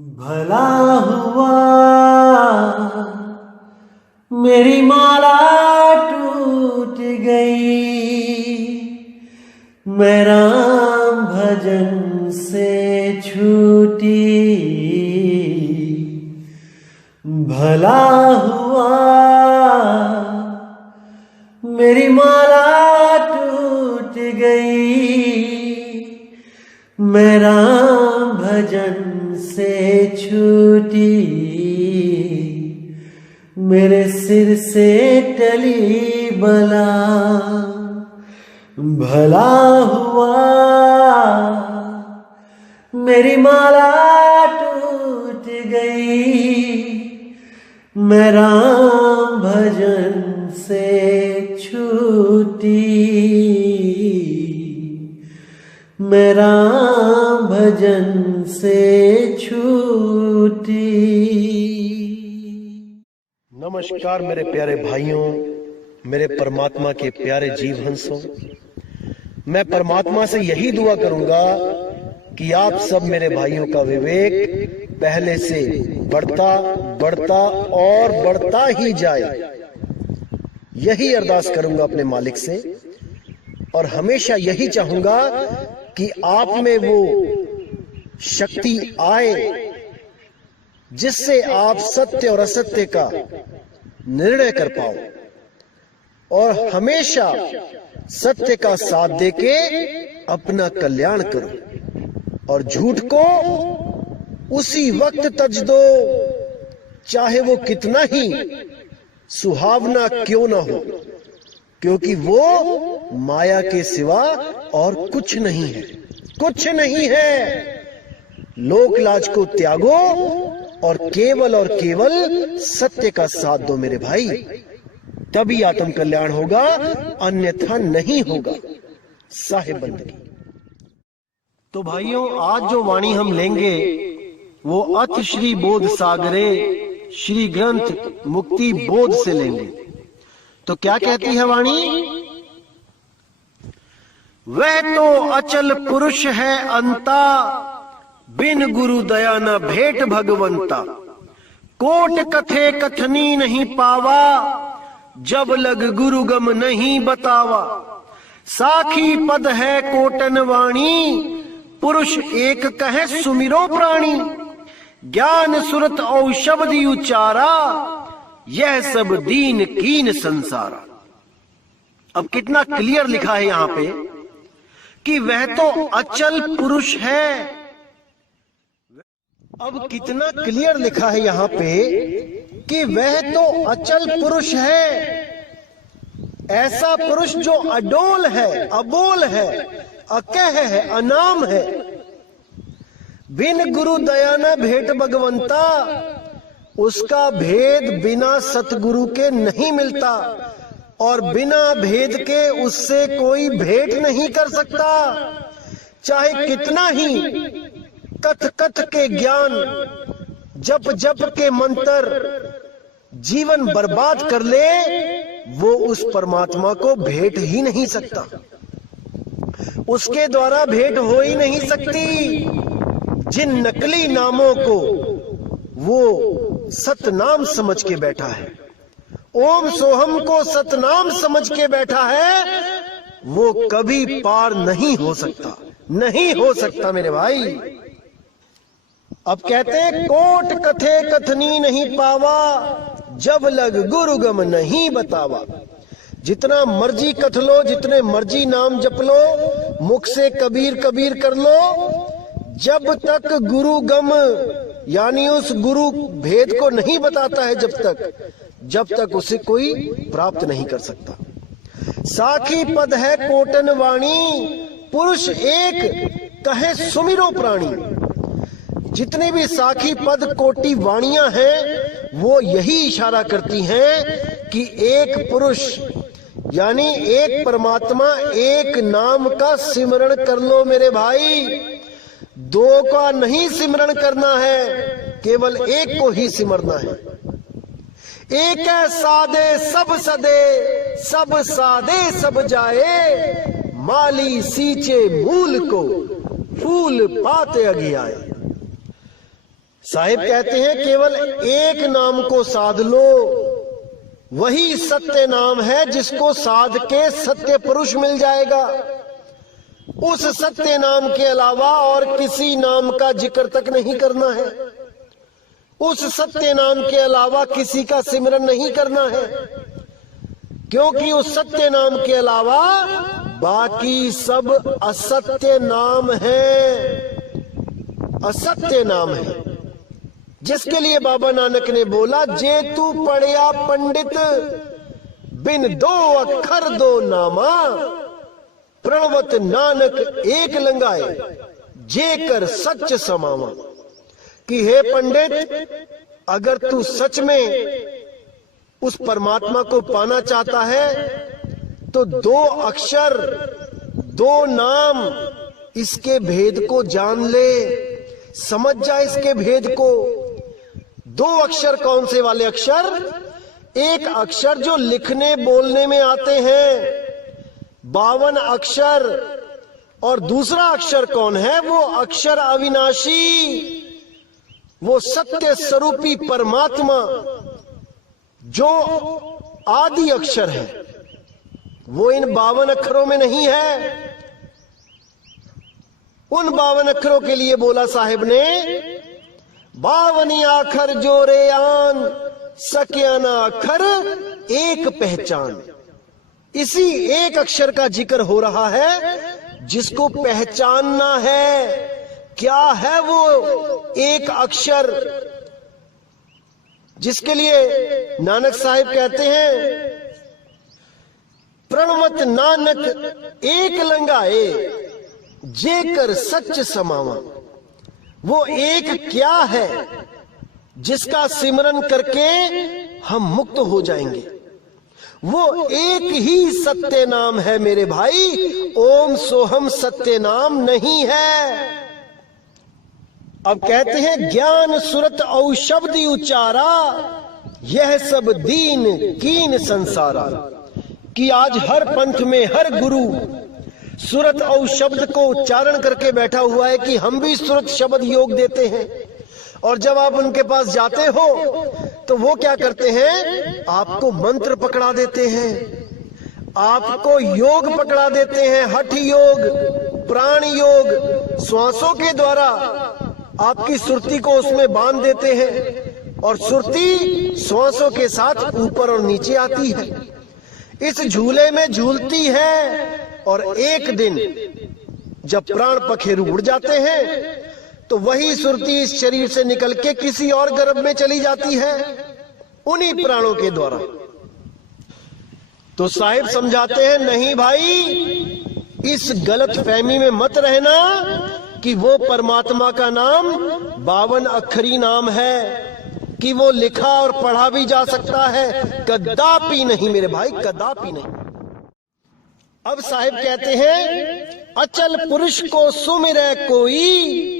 भला हुआ मेरी माला टूट गई, मैं राम भजन से छूटी। भला हुआ मेरी माला टूट गई, मैं राम भजन से छूटी। मेरे सिर से टली बला, भला हुआ मेरी माला टूट गई, मैं राम भजन से छूटी। मैं राम भजन से छूटी। नमस्कार मेरे प्यारे भाइयों, मेरे परमात्मा के प्यारे जीव हंसों। मैं परमात्मा से यही दुआ करूंगा कि आप सब मेरे भाइयों का विवेक पहले से बढ़ता बढ़ता और बढ़ता ही जाए। यही अरदास करूंगा अपने मालिक से, और हमेशा यही चाहूंगा कि आप में वो शक्ति आए जिससे आप सत्य और असत्य का निर्णय कर पाओ और हमेशा सत्य का साथ देके अपना कल्याण करो और झूठ को उसी वक्त तज दो, चाहे वो कितना ही सुहावना क्यों ना हो, क्योंकि वो माया के सिवा और कुछ नहीं है, कुछ नहीं है। लोक लाज को त्यागो और केवल सत्य का साथ दो मेरे भाई, तभी आत्म कल्याण होगा, अन्यथा नहीं होगा। साहिब बंदगी। तो भाइयों, आज जो वाणी हम लेंगे वो अथ श्री बोध सागरे श्री ग्रंथ मुक्ति बोध से लेंगे। तो क्या कहती है वाणी? वह तो अचल पुरुष है अंता, बिन गुरु दया न भेंट भगवंता। कोट कथे कथनी नहीं पावा, जब लग गुरु गम नहीं बतावा। साखी पद है कोटन वाणी, पुरुष एक कहे सुमिरो प्राणी। ज्ञान सुरत औ शब्द उचारा, यह सब दीन कीन संसारा। अब कितना क्लियर लिखा है यहां पे कि वह तो अचल पुरुष है। अब कितना क्लियर लिखा है यहां पे कि वह तो अचल पुरुष है। ऐसा पुरुष जो अडोल है, अबोल है, अकह है, अनाम है। बिन गुरु दया न भेंट भगवंता, उसका भेद बिना सतगुरु के नहीं मिलता और बिना भेद के उससे कोई भेंट नहीं कर सकता। चाहे कितना ही कथ कथ के ज्ञान, जप जप के मंत्र जीवन बर्बाद कर ले, वो उस परमात्मा को भेंट ही नहीं सकता। उसके द्वारा भेंट हो ही नहीं सकती। जिन नकली नामों को वो सतनाम समझ के बैठा है, ओम सोहम को सतनाम समझ के बैठा है, वो कभी पार नहीं हो सकता, नहीं हो सकता मेरे भाई। अब कहते हैं कोट कथे कथनी नहीं पावा, जब लग गुरु गम नहीं बतावा। जितना मर्जी कथ लो, जितने मर्जी नाम जप लो, मुख से कबीर कबीर कर लो, जब तक गुरु गम यानी उस गुरु भेद को नहीं बताता है, जब तक उसे कोई प्राप्त नहीं कर सकता। साखी पद है कोटन वाणी, पुरुष एक कहे सुमिरो प्राणी। जितने भी साखी पद कोटि वाणियां हैं, वो यही इशारा करती हैं कि एक पुरुष यानी एक परमात्मा, एक नाम का सिमरण कर लो मेरे भाई। दो का नहीं सिमरण करना है, केवल एक को ही सिमरना है। एक है सादे सब सदे, सब सादे सब जाए। माली सींचे मूल को, फूल पाते अगियाए। साहिब कहते हैं केवल एक नाम को साध लो, वही सत्य नाम है जिसको साध के सत्य पुरुष मिल जाएगा। उस सत्य नाम के अलावा और किसी नाम का जिक्र तक नहीं करना है, उस सत्य नाम के अलावा किसी का सिमरन नहीं करना है, क्योंकि उस सत्य नाम के अलावा बाकी सब असत्य नाम है, असत्य नाम है। जिसके लिए बाबा नानक ने बोला, जे तू पढ़िया पंडित बिन दो अखर दो नामा, प्रणवत नानक एक लंगाए जे कर सच समावा। कि हे पंडित, अगर तू सच में उस परमात्मा को पाना चाहता है तो दो अक्षर, दो नाम, इसके भेद को जान ले, समझ जा इसके भेद को। दो अक्षर कौन से वाले अक्षर? एक अक्षर जो लिखने बोलने में आते हैं, 52 अक्षर, और दूसरा अक्षर कौन है? वो अक्षर अविनाशी, वो सत्य स्वरूपी परमात्मा जो आदि अक्षर है, वो इन 52 अक्षरों में नहीं है। उन 52 अक्षरों के लिए बोला साहिब ने, 52 आखर जोरे आन, सक्या ना अक्षर एक पहचान। इसी एक अक्षर का जिक्र हो रहा है जिसको पहचानना है। क्या है वो एक अक्षर? जिसके लिए नानक साहिब कहते हैं, प्रणवत नानक एक लंगाए जे कर सच समावा। वो एक क्या है जिसका सिमरन करके हम मुक्त हो जाएंगे? वो एक ही सत्य नाम है मेरे भाई, ओम सोहम सत्य नाम नहीं है। अब कहते हैं, ज्ञान सुरत औ शब्द उच्चारा, यह सब दीन कीन संसारा। कि आज हर पंथ में हर गुरु सुरत और शब्द को उच्चारण करके बैठा हुआ है कि हम भी सुरत शब्द योग देते हैं। और जब आप उनके पास जाते हो तो वो क्या करते हैं? आपको मंत्र पकड़ा देते हैं, आपको योग पकड़ा देते हैं, हठ योग, प्राण योग, श्वासों के द्वारा आपकी सुरती को उसमें बांध देते हैं और सुरती श्वासों के साथ ऊपर और नीचे आती है, इस झूले में झूलती है। और एक दिन जब प्राण पखेरु उड़ जाते हैं तो वही सुरती इस शरीर से निकल के किसी और गर्भ में चली जाती है, उन्हीं प्राणों के द्वारा। तो साहिब समझाते हैं, नहीं भाई, इस गलत फहमी में मत रहना कि वो परमात्मा का नाम 52 अक्षरी नाम है, कि वो लिखा और पढ़ा भी जा सकता है। कदापि नहीं मेरे भाई, कदापि नहीं। अब साहिब कहते हैं, अचल पुरुष को सुमिरै कोई,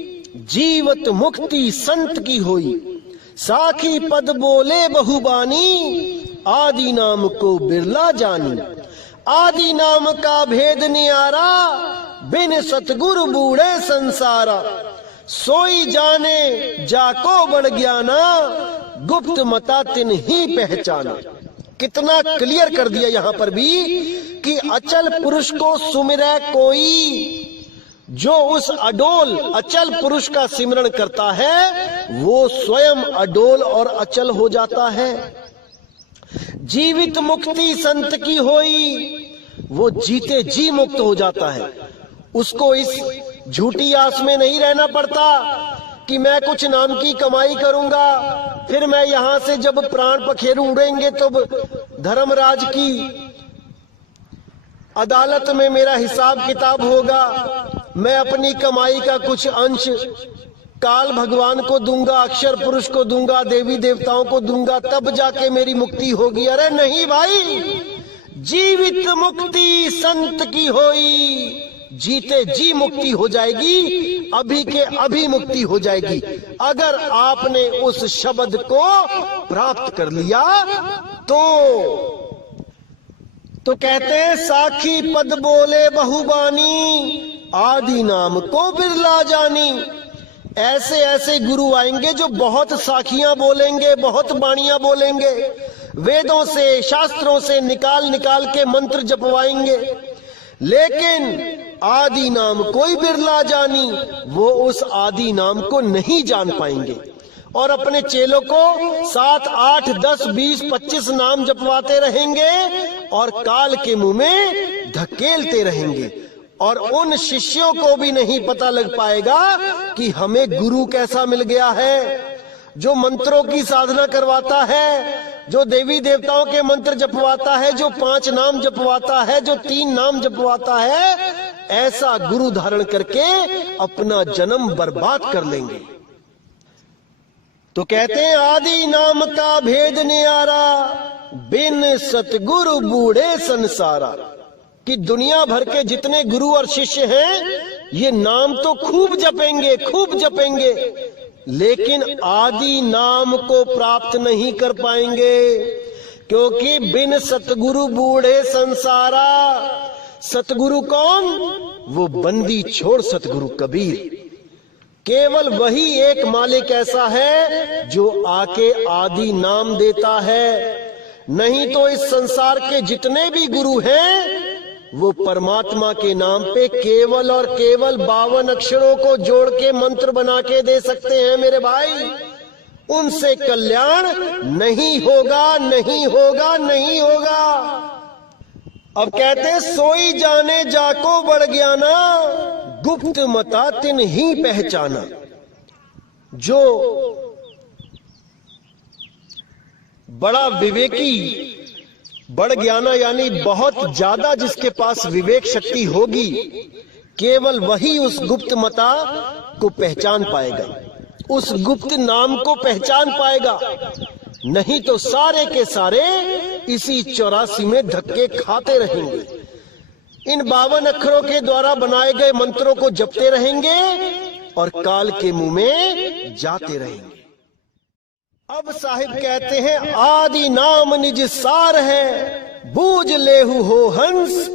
जीवत मुक्ति संत की होई। साखी पद बोले बहुबानी, आदि नाम को बिरला जानी। आदि नाम का भेद नियारा, बिन सतगुरु बूढ़े संसारा। सोई जाने जाको बड़ ज्ञाना, गुप्त मता तिन ही पहचाना। कितना क्लियर कर दिया यहां पर भी कि अचल पुरुष को सुमिरै कोई। जो उस अडोल अचल पुरुष का सिमरन करता है वो स्वयं अडोल और अचल हो जाता है। जीवित मुक्ति संत की होई, वो जीते जी मुक्त हो जाता है। उसको इस झूठी आस में नहीं रहना पड़ता कि मैं कुछ नाम की कमाई करूंगा, फिर मैं यहां से जब प्राण पखेरु उड़ेंगे तो धर्मराज की अदालत में मेरा हिसाब किताब होगा, मैं अपनी कमाई का कुछ अंश काल भगवान को दूंगा, अक्षर पुरुष को दूंगा, देवी देवताओं को दूंगा, तब जाके मेरी मुक्ति होगी। अरे नहीं भाई, जीवित मुक्ति संत की होई, जीते जी मुक्ति हो जाएगी, अभी के अभी मुक्ति हो जाएगी अगर आपने उस शब्द को प्राप्त कर लिया तो कहते हैं, साखी पद बोले बहुबानी, आदि नाम को बिरला जानी। ऐसे ऐसे गुरु आएंगे जो बहुत साखियां बोलेंगे, बहुत बाणियां बोलेंगे, वेदों से शास्त्रों से निकाल निकाल के मंत्र जपवाएंगे, लेकिन आदि नाम कोई बिरला जानी, वो उस आदि नाम को नहीं जान पाएंगे और अपने चेलों को 7, 8, 10, 20, 25 नाम जपवाते रहेंगे और काल के मुंह में धकेलते रहेंगे और उन शिष्यों को भी नहीं पता लग पाएगा कि हमें गुरु कैसा मिल गया है, जो मंत्रों की साधना करवाता है, जो देवी देवताओं के मंत्र जपवाता है, जो 5 नाम जपवाता है, जो 3 नाम जपवाता है। ऐसा गुरु धारण करके अपना जन्म बर्बाद कर लेंगे। तो कहते हैं आदि नाम का भेद न्यारा, बिन सतगुरु बूढ़े संसारा, कि दुनिया भर के जितने गुरु और शिष्य हैं ये नाम तो खूब जपेंगे, खूब जपेंगे, लेकिन आदि नाम को प्राप्त नहीं कर पाएंगे, क्योंकि बिन सतगुरु बूढ़े संसारा। सतगुरु कौन? वो बंदी छोड़ सतगुरु कबीर। केवल वही एक मालिक ऐसा है जो आके आदि नाम देता है, नहीं तो इस संसार के जितने भी गुरु हैं वो परमात्मा के नाम पे केवल और केवल 52 अक्षरों को जोड़ के मंत्र बना के दे सकते हैं मेरे भाई। उनसे कल्याण नहीं होगा, नहीं होगा, नहीं होगा। अब कहते हैं सोई जाने जाको बढ़ गया ना, गुप्त मता तिन ही पहचाना। जो बड़ा विवेकी, बड़ ज्ञाना यानी बहुत ज्यादा जिसके पास विवेक शक्ति होगी, केवल वही उस गुप्त मता को पहचान पाएगा, उस गुप्त नाम को पहचान पाएगा। नहीं तो सारे के सारे इसी 84 में धक्के खाते रहेंगे। इन 52 अक्षरों के द्वारा बनाए गए मंत्रों को जपते रहेंगे और काल के मुंह में जाते रहेंगे। अब साहिब कहते हैं आदि नाम निज सार है, बूझ लेहु हो हंस,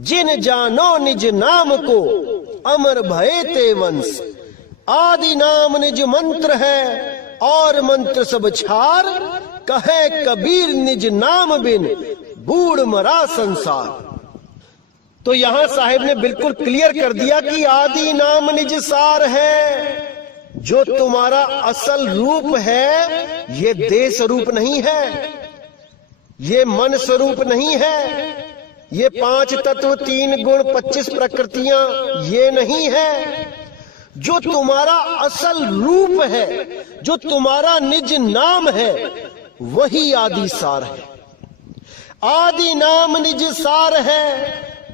जिन जानो निज नाम को अमर भये ते वंश। आदि नाम निज मंत्र है और मंत्र सब छार, कहे कबीर निज नाम बिन बूढ़ मरा संसार। तो यहां साहिब ने बिल्कुल क्लियर कर दिया कि आदि नाम निज सार है। जो तुम्हारा असल रूप है ये देह स्वरूप नहीं है, ये मन स्वरूप नहीं है, ये 5 तत्व 3 गुण 25 प्रकृतियां ये नहीं है। जो तुम्हारा असल रूप है, जो तुम्हारा निज नाम है, वही आदि सार है। आदि नाम निज सार है,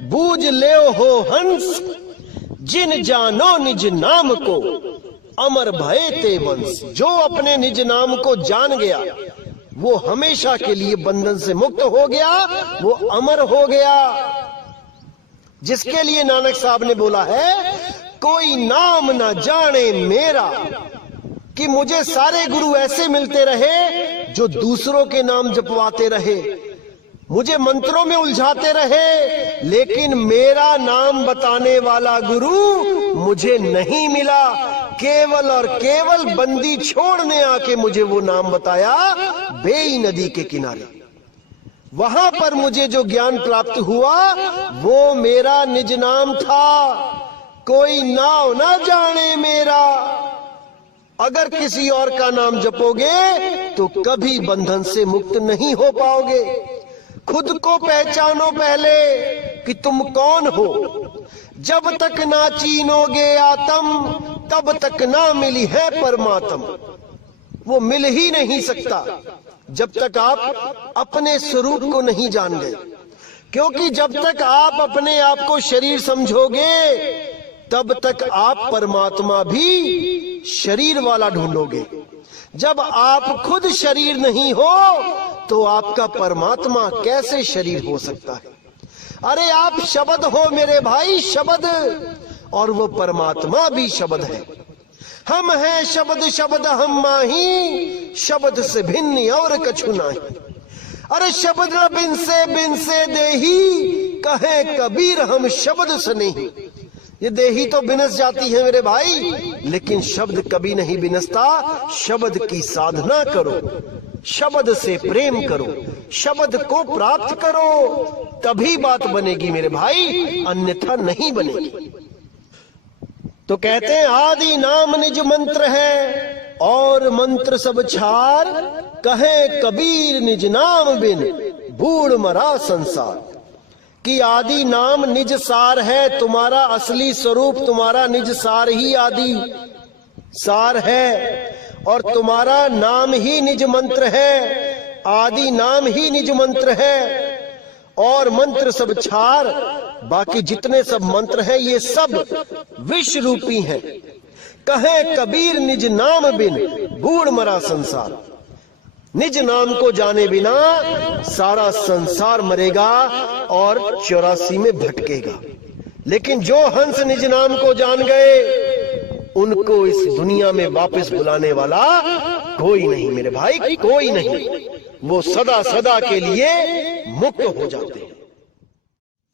बूझ ले हो हंस, जिन जानो निज नाम को अमर भये ते वंश। जो अपने निज नाम को जान गया वो हमेशा के लिए बंधन से मुक्त हो गया, वो अमर हो गया। जिसके लिए नानक साहब ने बोला है कोई नाम ना जाने मेरा, कि मुझे सारे गुरु ऐसे मिलते रहे जो दूसरों के नाम जपवाते रहे, मुझे मंत्रों में उलझाते रहे, लेकिन मेरा नाम बताने वाला गुरु मुझे नहीं मिला। केवल और केवल बंदी छोड़ने आके मुझे वो नाम बताया बेई नदी के किनारे। वहां पर मुझे जो ज्ञान प्राप्त हुआ वो मेरा निज नाम था। कोई नाव ना जाने मेरा। अगर किसी और का नाम जपोगे तो कभी बंधन से मुक्त नहीं हो पाओगे। खुद को पहचानो पहले कि तुम कौन हो। जब तक ना चीनोगे आत्म तब तक ना मिली है परमात्म। वो मिल ही नहीं सकता जब तक आप अपने स्वरूप को नहीं जान गए, क्योंकि जब तक आप अपने आप को शरीर समझोगे तब तक आप परमात्मा भी शरीर वाला ढूंढोगे। जब आप खुद शरीर नहीं हो तो आपका परमात्मा कैसे शरीर हो सकता है। अरे आप शब्द हो मेरे भाई, शब्द, और वो परमात्मा भी शब्द है। हम हैं शब्द, शब्द हम माही, शब्द से भिन्न और कछु नाही। अरे शब्द बिन से देही, कहे कबीर हम शब्द से नहीं। ये देही तो बिनस जाती है मेरे भाई, लेकिन शब्द कभी नहीं बिनसता। शब्द की साधना करो, शब्द से प्रेम करो, शब्द को प्राप्त करो, तभी बात बनेगी मेरे भाई, अन्यथा नहीं बनेगी। तो कहते हैं आदि नाम निज मंत्र है और मंत्र सब छार, कहे कबीर निज नाम बिन बूढ़ मरा संसार। कि आदि नाम निज सार है, तुम्हारा असली स्वरूप, तुम्हारा निज सार ही आदि सार है, और तुम्हारा नाम ही निज मंत्र है, आदि नाम ही निज मंत्र है। और मंत्र सब छार, बाकी जितने सब मंत्र हैं ये सब विष रूपी हैं। कहे कबीर निज नाम बिन बूढ़ मरा संसार। निज नाम को जाने बिना सारा संसार मरेगा और 84 में भटकेगा। लेकिन जो हंस निज नाम को जान गए, उनको इस दुनिया में वापस बुलाने वाला कोई नहीं मेरे भाई, कोई नहीं। वो सदा सदा के लिए मुक्त हो जाते हैं।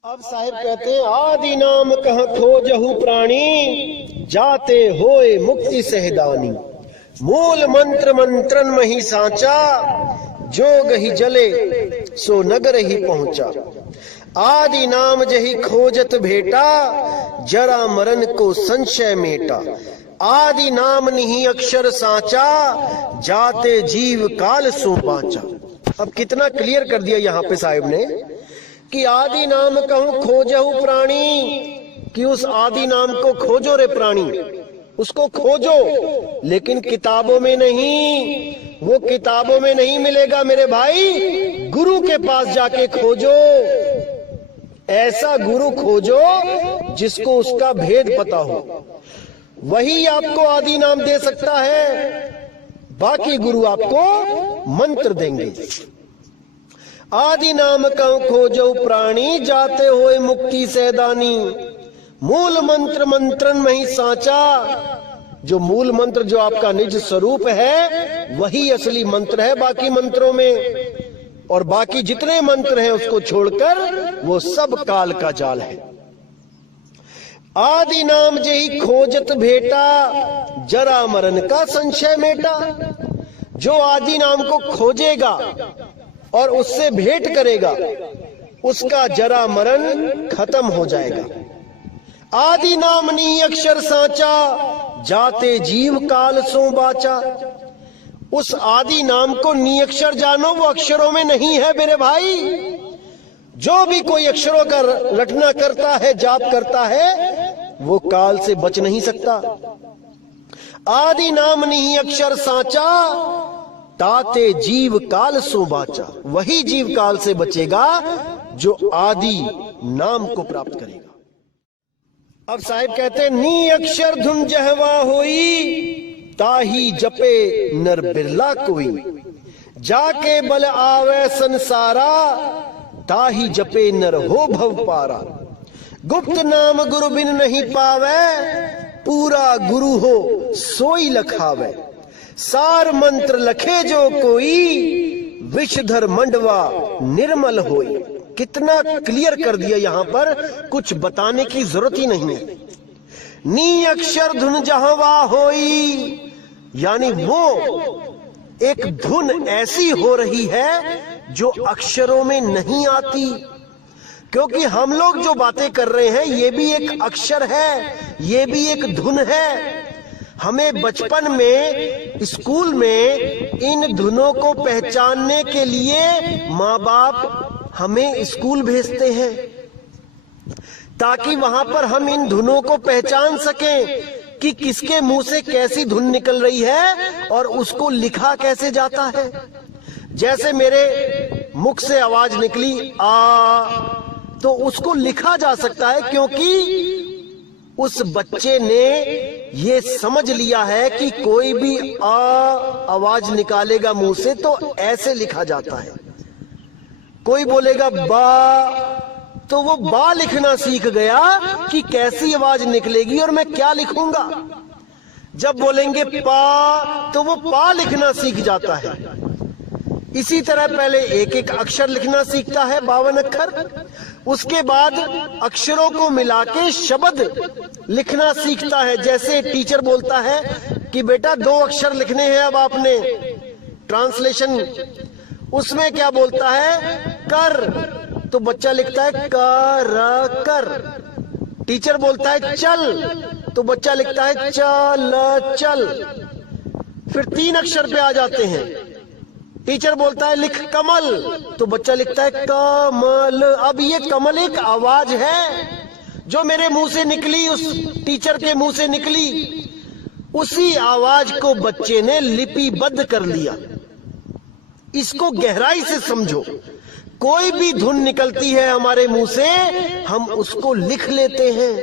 अब साहिब कहते हैं आदि नाम कह खोजहु प्राणी, जाते होए मुक्ति सहदानी। मूल मंत्र मंत्रन मही सांचा, जोग ही जले सो नगर ही पहुंचा। आदि नाम जही खोजत भेटा, जरा मरण को संशय मेटा। आदि नाम नहीं अक्षर सांचा, जाते जीव काल सो बाचा। अब कितना क्लियर कर दिया यहाँ पे साहिब ने कि आदि नाम कहूं खोजहु प्राणी, कि उस आदि नाम को खोजो रे प्राणी, उसको खोजो, लेकिन किताबों में नहीं, वो किताबों में नहीं मिलेगा मेरे भाई, गुरु के पास जाके खोजो। ऐसा गुरु खोजो जिसको उसका भेद पता हो, वही आपको आदि नाम दे सकता है, बाकी गुरु आपको मंत्र देंगे। आदि नाम कहूं खोजो प्राणी, जाते होए मुक्ति सैदानी। मूल मंत्र मंत्रन में ही सांचा, जो मूल मंत्र जो आपका निज स्वरूप है वही असली मंत्र है बाकी मंत्रों में, और बाकी जितने मंत्र हैं उसको छोड़कर वो सब काल का जाल है। आदि नाम जही खोजत भेटा, जरा मरण का संशय मेटा। जो आदि नाम को खोजेगा और उससे भेंट करेगा, उसका जरा मरण खत्म हो जाएगा। आदि नाम नी अक्षर सांचा, जाते जीव काल सो बाचा। उस आदि नाम को नी अक्षर जानो, वो अक्षरों में नहीं है मेरे भाई। जो भी कोई अक्षरों का रटना करता है, जाप करता है, वो काल से बच नहीं सकता। आदि नाम नहीं अक्षर सांचा, ताते जीव काल सो बाचा। वही जीव काल से बचेगा जो आदि नाम को प्राप्त करेगा। अब साहिब कहते हैं नी अक्षर धुन जहवा होई, ताही जपे नर बिरला कोई। जाके बल आवे संसारा, ताही जपे नर हो भव पारा। गुप्त नाम गुरु बिन नहीं पावे, पूरा गुरु हो सोई लखावे। सार मंत्र लखे जो कोई, विषधर मंडवा निर्मल होई। कितना क्लियर कर दिया, यहाँ पर कुछ बताने की जरूरत ही नहीं है। नी अक्षर धुन जहवा होई, यानी वो एक धुन ऐसी हो रही है जो अक्षरों में नहीं आती, क्योंकि हम लोग जो बातें कर रहे हैं ये भी एक अक्षर है, ये भी एक धुन है। हमें बचपन में स्कूल में इन धुनों को पहचानने के लिए माँ बाप हमें स्कूल भेजते हैं, ताकि वहां पर हम इन धुनों को पहचान सकें कि किसके मुंह से कैसी धुन निकल रही है और उसको लिखा कैसे जाता है। जैसे मेरे मुख से आवाज निकली आ, तो उसको लिखा जा सकता है, क्योंकि उस बच्चे ने ये समझ लिया है कि कोई भी आवाज निकालेगा मुंह से तो ऐसे लिखा जाता है। कोई बोलेगा बा, तो वो बा लिखना सीख गया कि कैसी आवाज निकलेगी और मैं क्या लिखूंगा। जब बोलेंगे पा, तो वो पा लिखना सीख जाता है। इसी तरह पहले एक एक अक्षर लिखना सीखता है, 52 अक्षर। उसके बाद अक्षरों को मिला के शब्द लिखना सीखता है। जैसे टीचर बोलता है कि बेटा 2 अक्षर लिखने हैं, अब आपने ट्रांसलेशन, उसमें क्या बोलता है, कर, तो बच्चा लिखता है कर कर। टीचर बोलता है चल, तो बच्चा लिखता है चल चल। फिर 3 अक्षर पे आ जाते हैं। टीचर बोलता है लिख कमल, तो बच्चा लिखता है कमल। अब ये कमल एक आवाज है जो मेरे मुंह से निकली, उस टीचर के मुंह से निकली, उसी आवाज को बच्चे ने लिपिबद्ध कर लिया। इसको गहराई से समझो। कोई भी धुन निकलती है हमारे मुंह से, हम उसको लिख लेते हैं।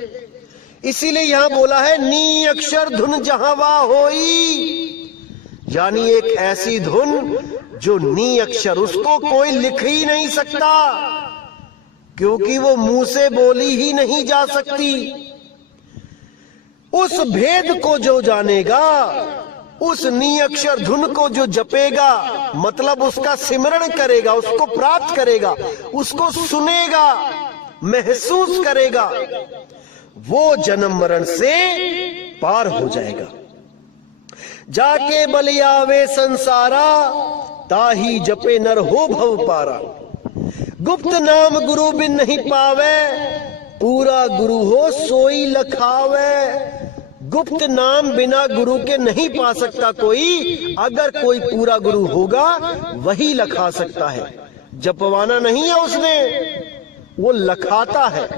इसीलिए यहां बोला है नी अक्षर धुन जहां वा होई, यानी एक ऐसी धुन जो नी अक्षर, उसको कोई लिख ही नहीं सकता, क्योंकि वो मुंह से बोली ही नहीं जा सकती। उस भेद को जो जानेगा, उस नी अक्षर धुन को जो जपेगा, मतलब उसका सिमरण करेगा, उसको प्राप्त करेगा, उसको सुनेगा, महसूस करेगा, वो जन्म मरण से पार हो जाएगा। जाके बलियावे संसारा, ताही जपे नर हो भव पारा। गुप्त नाम गुरु बिन नहीं पावे, पूरा गुरु हो सोई लखावे। गुप्त नाम बिना गुरु के नहीं पा सकता कोई, अगर कोई पूरा गुरु होगा वही लखा सकता है। जपवाना नहीं है उसने, वो लखाता है।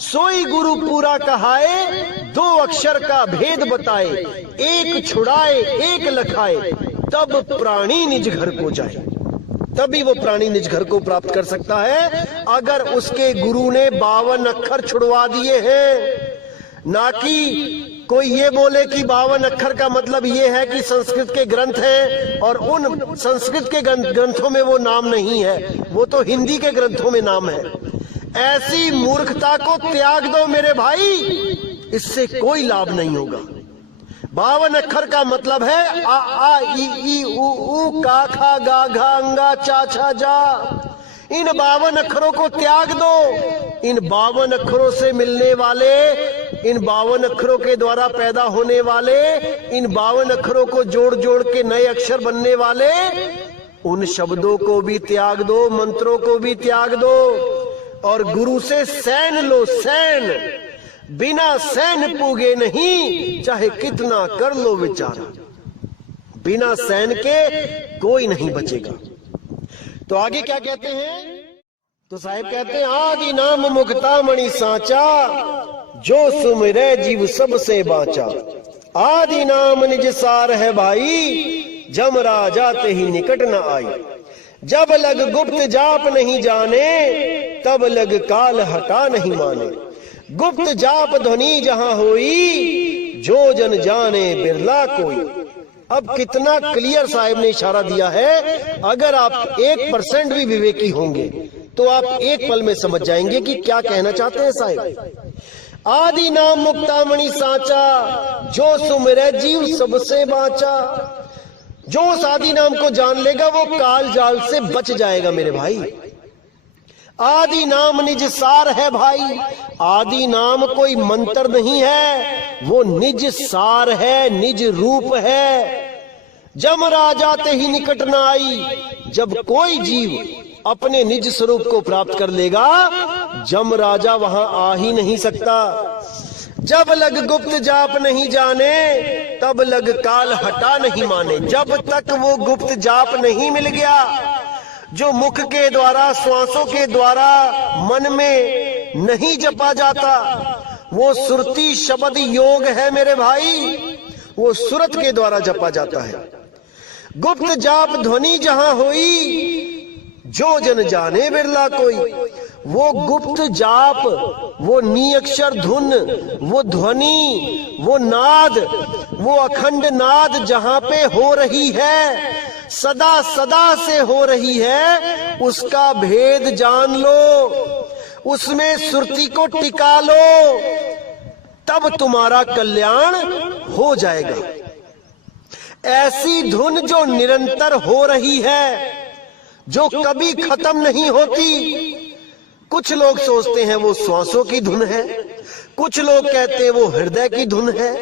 सोई गुरु पूरा कहाए, 2 अक्षर का भेद बताए, एक छुड़ाए एक लखाए, तब प्राणी निज घर को जाए। तभी वो प्राणी निज घर को प्राप्त कर सकता है अगर उसके गुरु ने 52 अक्षर छुड़वा दिए हैं। ना कि कोई ये बोले कि 52 अक्षर का मतलब ये है कि संस्कृत के ग्रंथ हैं और उन संस्कृत के ग्रंथों में वो नाम नहीं है, वो तो हिंदी के ग्रंथों में नाम है। ऐसी मूर्खता को त्याग दो मेरे भाई, इससे कोई लाभ नहीं होगा। 52 अक्षर का मतलब है आ आ ई उ ऊ का खा गा घा अंगा चा छा जा। इन 52 अक्षरों को त्याग दो। इन 52 अक्षरों से मिलने वाले, इन 52 अक्षरों के द्वारा पैदा होने वाले, इन 52 अक्षरों को जोड़ जोड़ के नए अक्षर बनने वाले, उन शब्दों को भी त्याग दो, मंत्रों को भी त्याग दो, और गुरु से सैन लो। सैन, बिना सैन पूगे नहीं, चाहे कितना कर लो विचारा। बिना सैन के कोई नहीं बचेगा। तो आगे क्या कहते हैं, तो साहिब कहते हैं आदि नाम मुक्ता मणि सांचा, जो सुमिरै जीव सबसे बाचा। आदि नाम निज सार है भाई, जम राजा ते ही निकट न आई। जब लग गुप्त जाप नहीं जाने, तब लग काल हटा नहीं माने। गुप्त जाप ध्वनि जहां होई, जो जन जाने बिरला कोई। अब कितना क्लियर साहिब ने इशारा दिया है। अगर आप 1% भी विवेकी होंगे तो आप एक पल में समझ जाएंगे कि क्या कहना चाहते हैं साहिब। आदि नाम मुक्तामणि सांचा, जो सुमिरै जीव सबसे बाचा। जो उस आदि नाम को जान लेगा वो काल जाल से बच जाएगा मेरे भाई। आदि नाम निज सार है भाई। आदि नाम कोई मंत्र नहीं है, वो निज सार है, निज रूप है। जम राजा ते ही निकट न आई। जब कोई जीव अपने निज स्वरूप को प्राप्त कर लेगा, जम राजा वहां आ ही नहीं सकता। जब लग गुप्त जाप नहीं जाने, तब लग काल हटा नहीं माने। जब तक वो गुप्त जाप नहीं मिल गया, जो मुख के द्वारा, श्वासों के द्वारा मन में नहीं जपा जाता, वो सुरती शब्द योग है मेरे भाई, वो सुरत के द्वारा जपा जाता है। गुप्त जाप ध्वनि जहां हुई, जो जन जाने बिरला कोई। वो गुप्त जाप, वो नी अक्षर धुन, वो ध्वनि, वो नाद, वो अखंड नाद जहां पे हो रही है, सदा सदा से हो रही है, उसका भेद जान लो, उसमें सुरती को टिका लो, तब तुम्हारा कल्याण हो जाएगा। ऐसी धुन जो निरंतर हो रही है, जो कभी खत्म नहीं होती, कुछ लोग सोचते हैं वो श्वासों की धुन है, कुछ लोग कहते हैं वो हृदय की धुन है,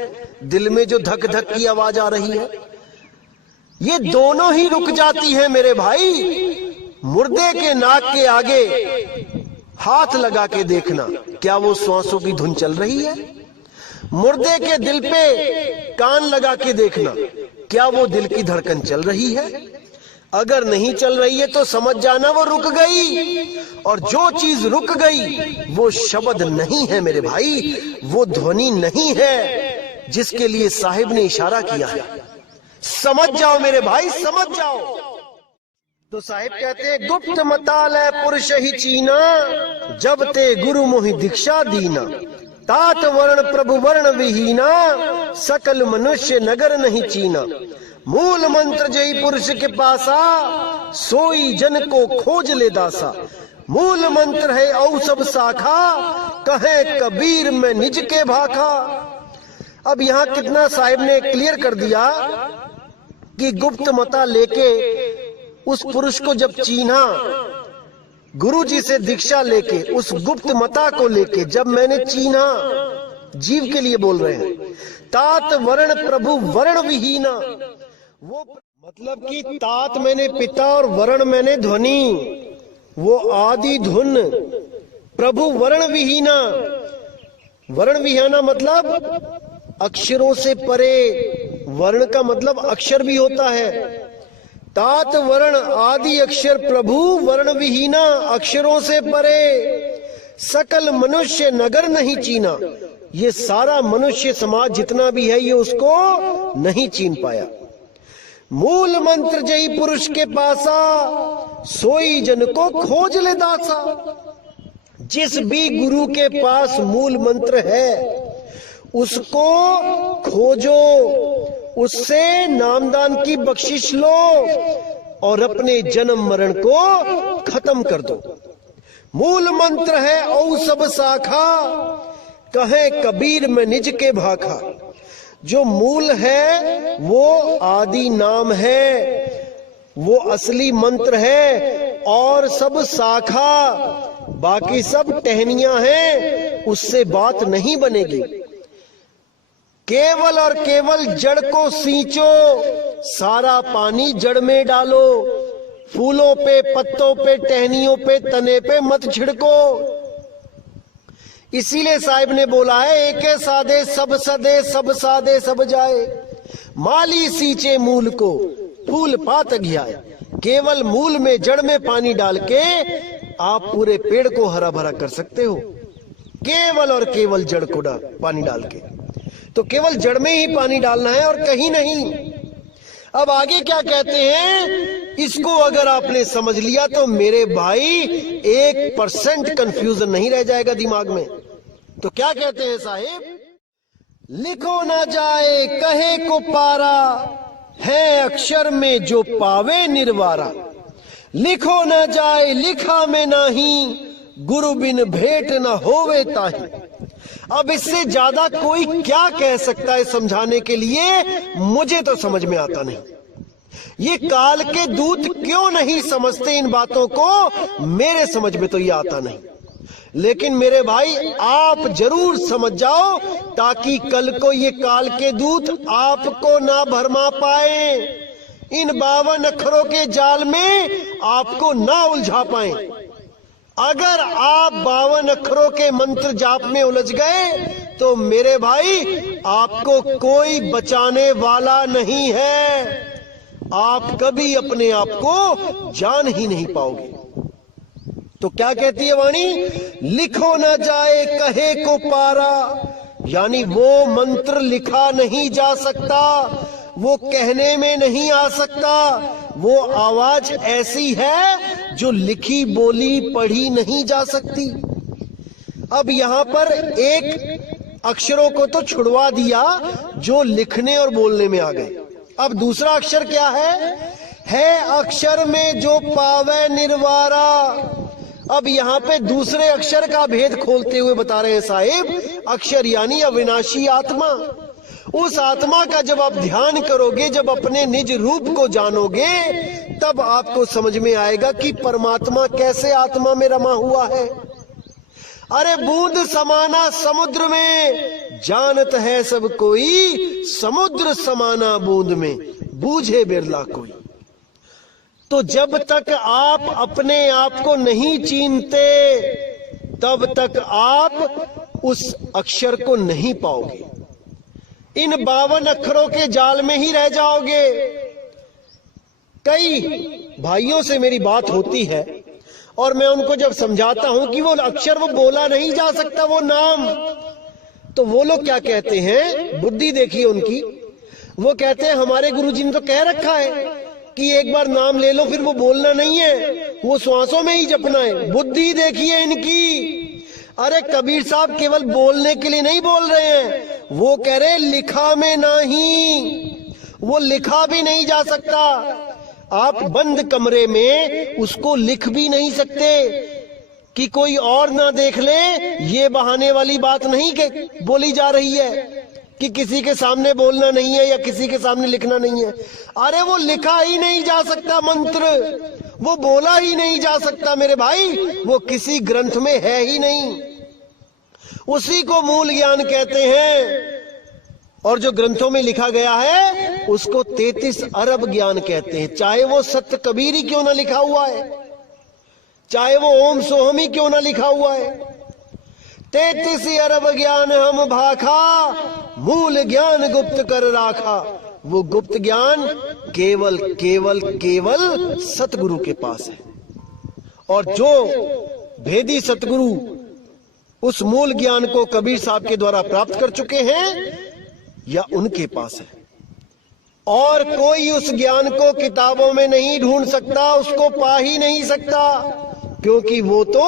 दिल में जो धक धक की आवाज आ रही है। ये दोनों ही रुक जाती है मेरे भाई। मुर्दे के नाक के आगे हाथ लगा के देखना, क्या वो श्वासों की धुन चल रही है? मुर्दे के दिल पे कान लगा के देखना, क्या वो दिल की धड़कन चल रही है? अगर नहीं चल रही है तो समझ जाना वो रुक गई। और जो चीज रुक गई वो शब्द नहीं है मेरे भाई, वो ध्वनि नहीं है जिसके लिए साहिब ने इशारा किया है। समझ जाओ मेरे भाई, समझ जाओ। तो साहिब कहते हैं, गुप्त मतालय पुरुष ही चीना, जब ते गुरु मोहि दीक्षा दीना। तात वर्ण प्रभु वर्ण विहीना, सकल मनुष्य नगर नहीं चीना। मूल मंत्र जय पुरुष के पासा, सोई जन को खोज ले दासा। मूल मंत्र है औ सब शाखा, कहे कबीर में निज के भाखा। अब यहाँ कितना साहिब ने क्लियर कर दिया कि गुप्त मता लेके उस पुरुष को जब चीन्हा, गुरु जी से दीक्षा लेके उस गुप्त मता को लेके जब मैंने चीन्हा, जीव के लिए बोल रहे हैं, तात वर्ण प्रभु वर्ण विहीना। वो मतलब कि तात मैंने पिता और वर्ण मैंने ध्वनि, वो आदि धुन। प्रभु वर्ण विहीना, वर्ण विहीना मतलब अक्षरों से परे। वर्ण का मतलब अक्षर भी होता है। तात वर्ण आदि अक्षर प्रभु वर्ण विहीना, अक्षरों से परे। सकल मनुष्य नगर नहीं चीना, ये सारा मनुष्य समाज जितना भी है ये उसको नहीं चीन पाया। मूल मंत्र जय पुरुष के पासा, सोई जन को खोज ले दासा। जिस भी गुरु के पास मूल मंत्र है उसको खोजो, उससे नामदान की बख्शिश लो और अपने जन्म मरण को खत्म कर दो। मूल मंत्र है औ सब शाखा, कहे कबीर में निज के भाखा। जो मूल है वो आदि नाम है, वो असली मंत्र है, और सब शाखा बाकी सब टहनियां हैं, उससे बात नहीं बनेगी। केवल और केवल जड़ को सींचो, सारा पानी जड़ में डालो। फूलों पे, पत्तों पे, टहनियों पे, तने पे मत छिड़को। इसीलिए साहिब ने बोला है, एके सादे सब सदे, सब सादे सब जाए। माली सींचे मूल को, फूल पात घियाए। केवल मूल में, जड़ में पानी डाल के आप पूरे पेड़ को हरा भरा कर सकते हो, केवल और केवल जड़ को पानी डाल के। तो केवल जड़ में ही पानी डालना है और कहीं नहीं। अब आगे क्या कहते हैं, इसको अगर आपने समझ लिया तो मेरे भाई 1% कंफ्यूजन नहीं रह जाएगा दिमाग में। तो क्या कहते हैं साहिब, लिखो ना जाए कहे को पारा, है अक्षर में जो पावे निर्वारा। लिखो ना जाए लिखा में नाही, गुरु बिन भेंट न होवे ताही। अब इससे ज्यादा कोई क्या कह सकता है समझाने के लिए, मुझे तो समझ में आता नहीं। ये काल के दूत क्यों नहीं समझते इन बातों को, मेरे समझ में तो ये आता नहीं। लेकिन मेरे भाई आप जरूर समझ जाओ, ताकि कल को ये काल के दूत आपको ना भरमा पाए, इन 52 अक्षरों के जाल में आपको ना उलझा पाए। अगर आप 52 अक्षरों के मंत्र जाप में उलझ गए तो मेरे भाई आपको कोई बचाने वाला नहीं है, आप कभी अपने आप को जान ही नहीं पाओगे। तो क्या कहती है वाणी, लिखो ना जाए कहे को पारा, यानी वो मंत्र लिखा नहीं जा सकता, वो कहने में नहीं आ सकता। वो आवाज ऐसी है जो लिखी बोली पढ़ी नहीं जा सकती। अब यहां पर एक अक्षरों को तो छुड़वा दिया जो लिखने और बोलने में आ गए। अब दूसरा अक्षर क्या है अक्षर में जो पावे निर्वारा। अब यहाँ पे दूसरे अक्षर का भेद खोलते हुए बता रहे हैं साहिब, अक्षर यानी अविनाशी आत्मा। उस आत्मा का जब आप ध्यान करोगे, जब अपने निज रूप को जानोगे, तब आपको समझ में आएगा कि परमात्मा कैसे आत्मा में रमा हुआ है। अरे बूंद समाना समुद्र में, जानत है सब कोई, समुद्र समाना बूंद में, बूझे बिरला कोई। तो जब तक आप अपने आप को नहीं चीनते तब तक आप उस अक्षर को नहीं पाओगे। इन 52 अक्षरों के जाल में ही रह जाओगे। कई भाइयों से मेरी बात होती है और मैं उनको जब समझाता हूं कि वो अक्षर वो बोला नहीं जा सकता, वो नाम, तो वो लोग क्या कहते हैं, बुद्धि देखिए उनकी, वो कहते हैं हमारे गुरुजी ने तो कह रखा है कि एक बार नाम ले लो फिर वो बोलना नहीं है, वो श्वासों में ही जपना है। बुद्धि देखिए इनकी। अरे कबीर साहब केवल बोलने के लिए नहीं बोल रहे हैं, वो कह रहे लिखा में नहीं, वो लिखा भी नहीं जा सकता। आप बंद कमरे में उसको लिख भी नहीं सकते कि कोई और ना देख ले। ये बहाने वाली बात नहीं कि बोली जा रही है कि किसी के सामने बोलना नहीं है या किसी के सामने लिखना नहीं है। अरे वो लिखा ही नहीं जा सकता मंत्र, वो बोला ही नहीं जा सकता मेरे भाई, वो किसी ग्रंथ में है ही नहीं। उसी को मूल ज्ञान कहते हैं। और जो ग्रंथों में लिखा गया है उसको 33 अरब ज्ञान कहते हैं। चाहे वो सत्य कबीर ही क्यों ना लिखा हुआ है, चाहे वो ओम सोहम ही क्यों ना लिखा हुआ है। 33 अरब ज्ञान हम भाखा, मूल ज्ञान गुप्त कर राखा। वो गुप्त ज्ञान केवल केवल केवल सतगुरु के पास है। और जो भेदी सतगुरु उस मूल ज्ञान को कबीर साहब के द्वारा प्राप्त कर चुके हैं या उनके पास है। और कोई उस ज्ञान को किताबों में नहीं ढूंढ सकता, उसको पा ही नहीं सकता, क्योंकि वो तो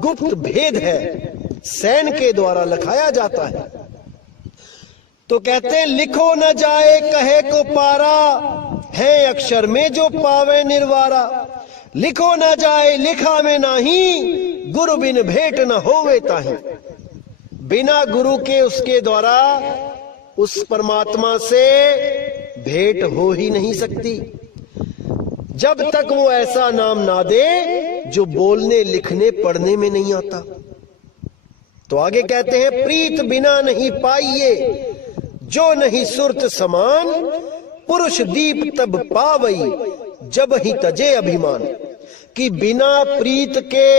गुप्त भेद है, सैन के द्वारा लिखाया जाता है। तो कहते हैं लिखो न जाए कहे को पारा, है अक्षर में जो पावे निर्वारा। लिखो न जाए लिखा में नाही, गुरु बिन भेंट न होवे ताही। बिना गुरु के उसके द्वारा उस परमात्मा से भेंट हो ही नहीं सकती, जब तक वो ऐसा नाम ना दे जो बोलने लिखने पढ़ने में नहीं आता। तो आगे कहते हैं प्रीत बिना नहीं पाइए, जो नहीं सुरत समान, पुरुष दीप तब पावई, जब ही तजे अभिमान। कि बिना प्रीत के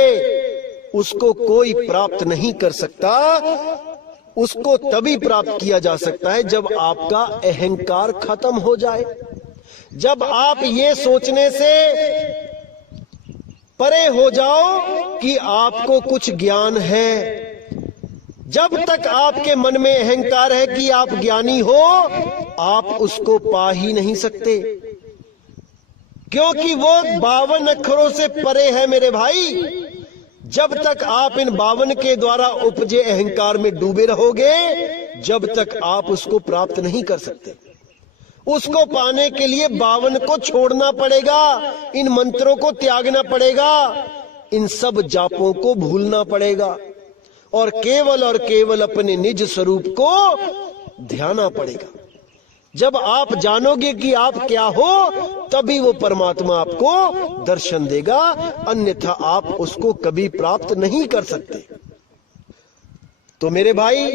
उसको कोई प्राप्त नहीं कर सकता। उसको तभी प्राप्त किया जा सकता है जब आपका अहंकार खत्म हो जाए, जब आप ये सोचने से परे हो जाओ कि आपको कुछ ज्ञान है। जब तक आपके मन में अहंकार है कि आप ज्ञानी हो, आप उसको पा ही नहीं सकते, क्योंकि वो 52 अक्षरों से परे है मेरे भाई। जब तक आप इन 52 के द्वारा उपजे अहंकार में डूबे रहोगे, जब तक आप उसको प्राप्त नहीं कर सकते। उसको पाने के लिए 52 को छोड़ना पड़ेगा, इन मंत्रों को त्यागना पड़ेगा, इन सब जापों को भूलना पड़ेगा और केवल अपने निज स्वरूप को ध्याना पड़ेगा। जब आप जानोगे कि आप क्या हो, तभी वो परमात्मा आपको दर्शन देगा, अन्यथा आप उसको कभी प्राप्त नहीं कर सकते। तो मेरे भाई,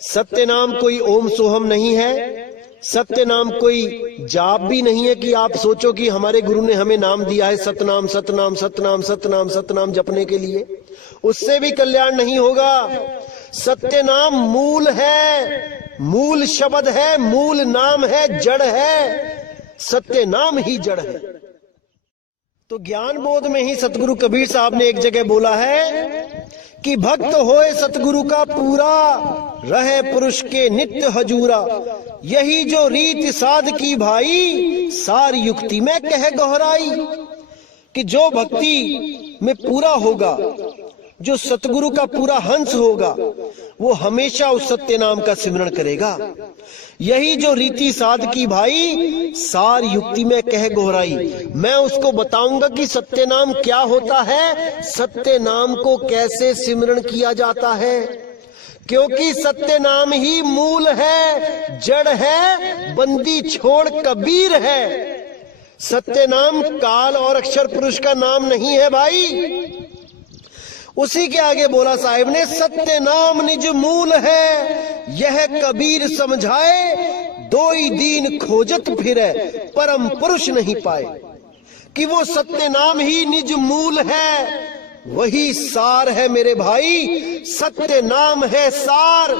सत्य नाम कोई ओम सोहम नहीं है, सत्य नाम कोई जाप भी नहीं है कि आप सोचो कि हमारे गुरु ने हमें नाम दिया है सतनाम सतनाम सतनाम सतनाम सतनाम जपने के लिए। उससे भी कल्याण नहीं होगा। सत्य नाम मूल है, मूल शब्द है, मूल नाम है, जड़ है। सत्य नाम ही जड़ है। तो ज्ञान बोध में ही सतगुरु कबीर साहब ने एक जगह बोला है कि भक्त होए सतगुरु का पूरा, रहे पुरुष के नित्य हजूरा। यही जो रीत साध की भाई, सारी युक्ति में कह गहराई। कि जो भक्ति में पूरा होगा, जो सतगुरु का पूरा हंस होगा, वो हमेशा उस सत्य नाम का सिमरण करेगा। यही जो रीति साध की भाई, सार युक्ति में कह गोहराई। मैं उसको बताऊंगा कि सत्य नाम क्या होता है, सत्य नाम को कैसे सिमरण किया जाता है, क्योंकि सत्य नाम ही मूल है, जड़ है, बंदी छोड़ कबीर है। सत्य नाम काल और अक्षर पुरुष का नाम नहीं है भाई। उसी के आगे बोला साहिब ने, सत्य नाम निज मूल है, यह कबीर समझाए, दोई दीन खोजत फिरे, परम पुरुष नहीं पाए। कि वो सत्य नाम ही निज मूल है, वही सार है मेरे भाई, सत्य नाम है सार।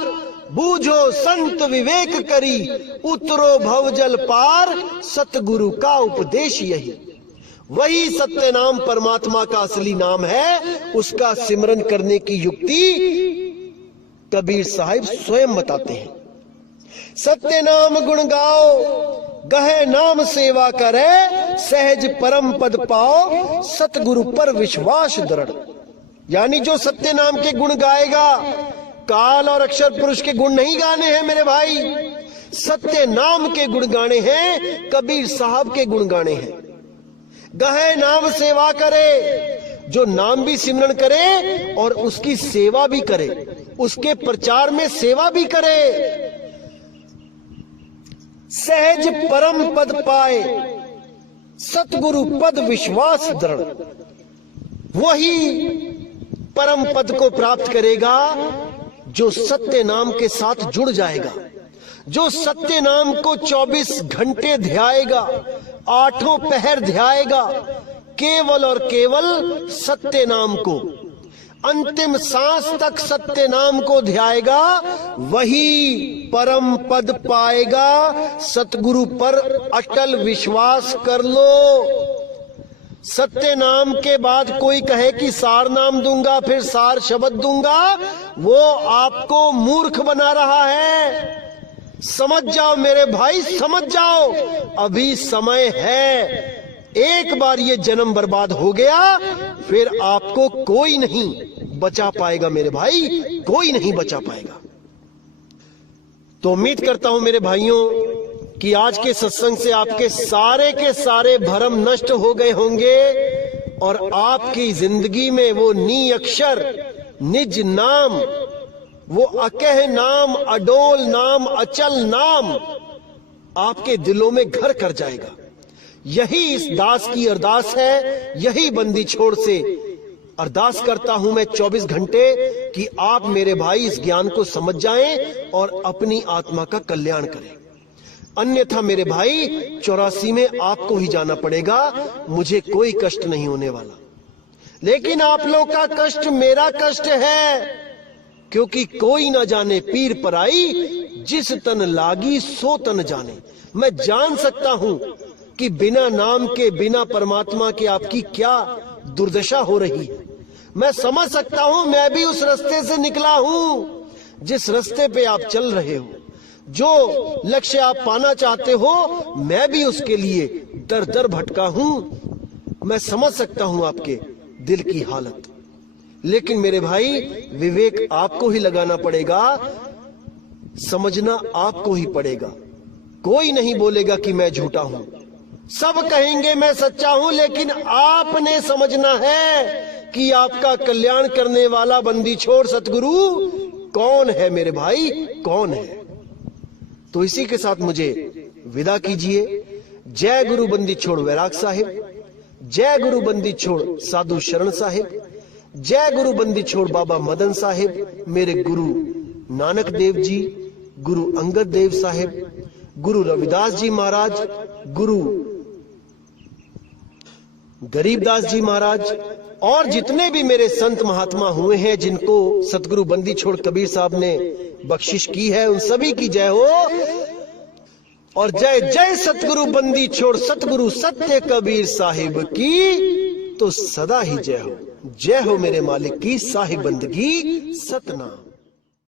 बूझो संत विवेक करी, उतरो भवजल पार, सतगुरु का उपदेश यही। वही सत्य नाम परमात्मा का असली नाम है, उसका सिमरन करने की युक्ति कबीर साहिब स्वयं बताते हैं। सत्य नाम गुण गाओ, गहे नाम सेवा करे, सहज परम पद पाओ, सतगुरु पर विश्वास दृढ़। यानी जो सत्य नाम के गुण गाएगा, काल और अक्षर पुरुष के गुण नहीं गाने हैं मेरे भाई, सत्य नाम के गुण गाने हैं, कबीर साहब के गुण गाने हैं। गहे नाम सेवा करे, जो नाम भी सिमरन करे और उसकी सेवा भी करे, उसके प्रचार में सेवा भी करे। सहज परम पद पाए, सतगुरु पद विश्वास दृढ़। वही परम पद को प्राप्त करेगा जो सत्य नाम के साथ जुड़ जाएगा, जो सत्य नाम को 24 घंटे ध्याएगा, 8 पहर ध्याएगा, केवल और केवल सत्य नाम को, अंतिम सांस तक सत्य नाम को ध्याएगा, वही परम पद पाएगा। सतगुरु पर अटल विश्वास कर लो। सत्य नाम के बाद कोई कहे कि सार नाम दूंगा, फिर सार शब्द दूंगा, वो आपको मूर्ख बना रहा है। समझ जाओ मेरे भाई, समझ जाओ, अभी समय है। एक बार ये जन्म बर्बाद हो गया, फिर आपको कोई नहीं बचा पाएगा मेरे भाई, कोई नहीं बचा पाएगा। तो उम्मीद करता हूं मेरे भाइयों कि आज के सत्संग से आपके सारे के सारे भरम नष्ट हो गए होंगे और आपकी जिंदगी में वो नी अक्षर, निज नाम, वो अकह नाम, अडोल नाम, अचल नाम आपके दिलों में घर कर जाएगा। यही इस दास की अरदास है, यही बंदी छोड़ से अरदास करता हूं मैं 24 घंटे कि आप मेरे भाई इस ज्ञान को समझ जाएं और अपनी आत्मा का कल्याण करें। अन्यथा मेरे भाई 84 में आपको ही जाना पड़ेगा, मुझे कोई कष्ट नहीं होने वाला। लेकिन आप लोग का कष्ट मेरा कष्ट है, क्योंकि कोई ना जाने पीर पराई, जिस तन लागी सो तन जाने। मैं जान सकता हूं कि बिना नाम के, बिना परमात्मा के आपकी क्या दुर्दशा हो रही है। मैं समझ सकता हूं, मैं भी उस रास्ते से निकला हूं जिस रास्ते पे आप चल रहे हो। जो लक्ष्य आप पाना चाहते हो, मैं भी उसके लिए दर दर भटका हूं। मैं समझ सकता हूं आपके दिल की हालत। लेकिन मेरे भाई, विवेक आपको ही लगाना पड़ेगा, समझना आपको ही पड़ेगा। कोई नहीं बोलेगा कि मैं झूठा हूं, सब कहेंगे मैं सच्चा हूं, लेकिन आपने समझना है कि आपका कल्याण करने वाला बंदी छोड़ सतगुरु कौन है मेरे भाई, कौन है। तो इसी के साथ मुझे विदा कीजिए। जय गुरु बंदी छोड़ वैराग साहिब, जय गुरु बंदी छोड़ साधु शरण साहिब, जय गुरु बंदी छोड़ बाबा मदन साहिब, मेरे गुरु नानक देव जी, गुरु अंगद देव साहिब, गुरु रविदास जी महाराज, गुरु गरीबदास जी महाराज, और जितने भी मेरे संत महात्मा हुए हैं जिनको सतगुरु बंदी छोड़ कबीर साहब ने बख्शिश की है, उन सभी की जय हो। और जय जय सतगुरु बंदी छोड़ सतगुरु सत्य कबीर साहिब की तो सदा ही जय हो। जय हो मेरे मालिक की साहिब बंदगी सतनाम।